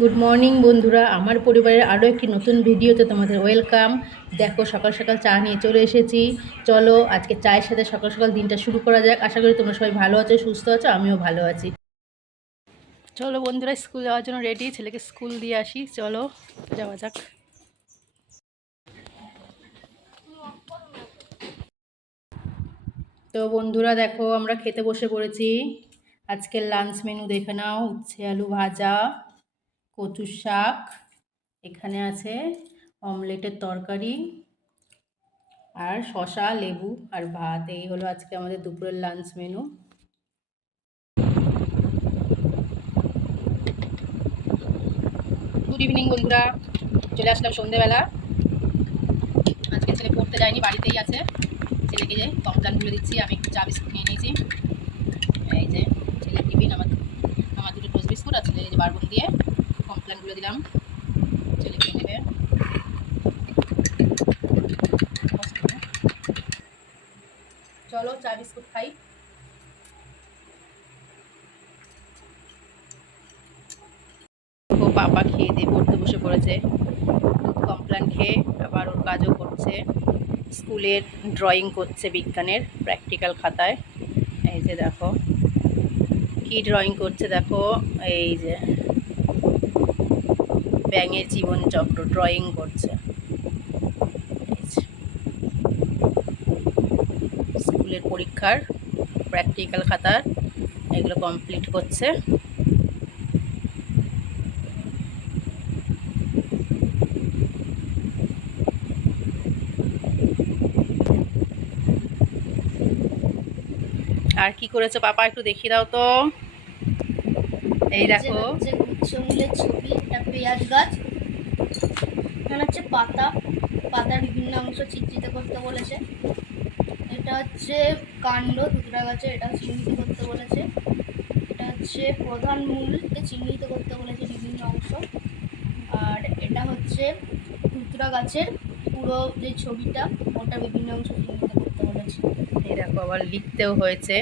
Good morning বন্ধুরা, আমার পরিবারের আরও একটি নতুন ভিডিওতে তোমাদের ওয়েলকাম। দেখো, সকাল সকাল চা নিয়ে চলে এসেছি। চলো আজকে চায়ের সাথে সকাল সকাল দিনটা শুরু করা যাক। আশা করি তোমরা সবাই ভালো আছো, সুস্থ আছো, আমিও ভালো আছি। চলো বন্ধুরা, স্কুল যাওয়ার জন্য রেডি, ছেলেকে স্কুল দিয়ে আসি। চলো যাওয়া যাক। তো বন্ধুরা দেখো, আমরা খেতে বসে পড়েছি। আজকের লাঞ্চ মেনু দেখে নাও। উচ্ছে আলু ভাজা, কচুর শাক, এখানে আছে অমলেটের তরকারি, আর শসা, লেবু আর ভাত। এই হলো আজকে আমাদের দুপুরের লাঞ্চ মেনু। গুড ইভিনিং বন্ধুরা, চলে আসলাম সন্ধেবেলা। আজকে ছেলে পড়তে যায়নি, বাড়িতেই আছে। ছেলেকে যে কমপ্লেনগুলো দিচ্ছি, আমি একটু চা বিস্কুট নিয়ে নিয়েছি। এই যে ছেলের টিফিন, আমার দুটো টোস্ট বিস্কুট আর ছেলে যে বারবন দিয়ে কমপ্লেনগুলো দিলাম, ছেলে খেয়ে নেবে। চলো চা বিস্কুট খাই। ও পাপা খেয়ে দিয়ে পড়তে বসে পড়েছে। দুধ কমপ্লেন খেয়ে আবার ওর কাজও করছে। স্কুলের ড্রয়িং করছে বিজ্ঞানের প্র্যাকটিক্যাল খাতায়। এই যে দেখো কি ড্রয়িং করছে, দেখো এই যে ব্যাঙের জীবনচক্র ড্রয়িং করছে। স্কুলের পরীক্ষার প্র্যাকটিক্যাল খাতার এগুলো কমপ্লিট করছে। আর কি করেছো পাপা, একটু দেখিয়ে দাও তো। এই দেখো গুচ্ছমূলের ছবি, একটা পেঁয়াজ গাছ, এখানে হচ্ছে পাতা, পাতার বিভিন্ন অংশ চিত্রিত করতে বলেছে। এটা হচ্ছে কাণ্ড ধুতরা গাছে, এটা চিহ্নিত করতে বলেছে। এটা হচ্ছে প্রধান মূলকে চিহ্নিত করতে বলেছে বিভিন্ন অংশ। আর এটা হচ্ছে ধুতরা গাছের পুরো যে ছবিটা, ওটা বিভিন্ন অংশ চিহ্নিত করতে বলেছে। এই দেখো আবার লিখতেও হয়েছে।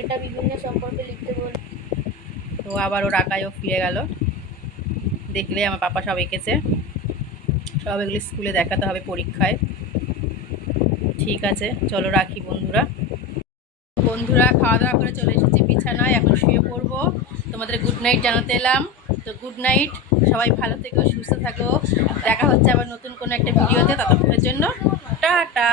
এটা বিভিন্ন সম্পর্কে লিখতে বলে। তো আবার ওর আঁকায়ও ফিরে গেল। দেখলে আমার পাপা সব এঁকেছে, সব এগুলি স্কুলে দেখাতে হবে পরীক্ষায়। ঠিক আছে, চলো রাখি বন্ধুরা। বন্ধুরা খাওয়া দাওয়া করে চলে এসেছি বিছানায়, এখন শুয়ে পড়বো। তোমাদের গুড নাইট জানাতে এলাম। তো গুড নাইট, সবাই ভালো থেকো, সুস্থ থাকো। দেখা হচ্ছে আবার নতুন কোনো একটা ভিডিওতে, ততক্ষণের জন্য টাটা।